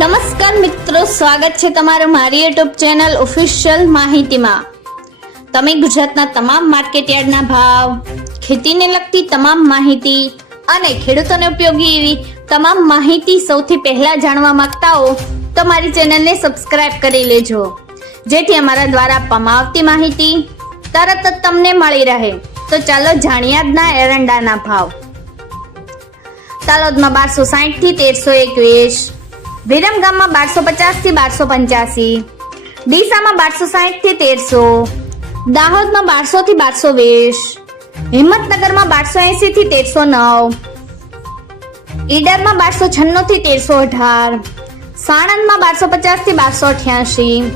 નમસ્કાર મિત્રો, સ્વાગત છે તમારું મારી યુટ્યુબ ચેનલ ઓફિશિયલ માહિતીમાં। તમે ગુજરાતના તમામ માર્કેટયાર્ડના ભાવ, ખેતીને લગતી તમામ માહિતી અને ખેડૂતોને ઉપયોગી એવી તમામ માહિતી સૌથી પહેલા જાણવા માંગતા હો તો મારી ચેનલને સબસ્ક્રાઇબ કરી લેજો, જેથી અમારા દ્વારા આપવામાં આવતી માહિતી તરત જ તમને મળી રહે। તો ચાલો જાણીએ આજના એરંડાના ભાવ। તલોદમાં 1260 થી 1321, વિરમગામમાં 1250 થી 1285, ડીસામાં 1260 થી 1300, દાહોદમાં 1200 થી 1220, હિંમતનગરમાં 1280 થી 1309, ઈડરમાં 1296 થી 1318, સાણંદમાં 1250 થી 1288,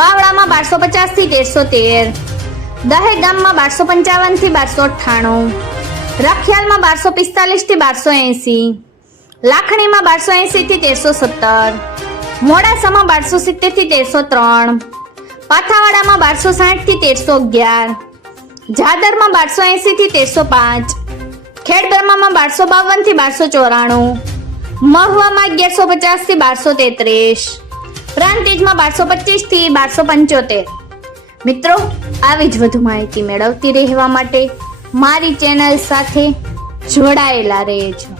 બાવળામાં 1250 થી 1313, દહેગામમાં 1255 થી 1298, રખિયાલમાં 1245 થી 1280, લાખણીમાં 1280 થી 1317, મોડાસામાં 1270 થી 1303, પાથાવાડામાં 1260 થી 1311, જાદરમાં 1280 થી 1305, ખેડબ્રહ્મામાં 1252 થી 1294, મહુવામાં 1150 થી 1233, પ્રાંતિજમાં 1225 થી 1275। મિત્રો, આવી જ વધુ માહિતી મેળવતી રહેવા માટે મારી ચેનલ સાથે જોડાયેલા રહેજો।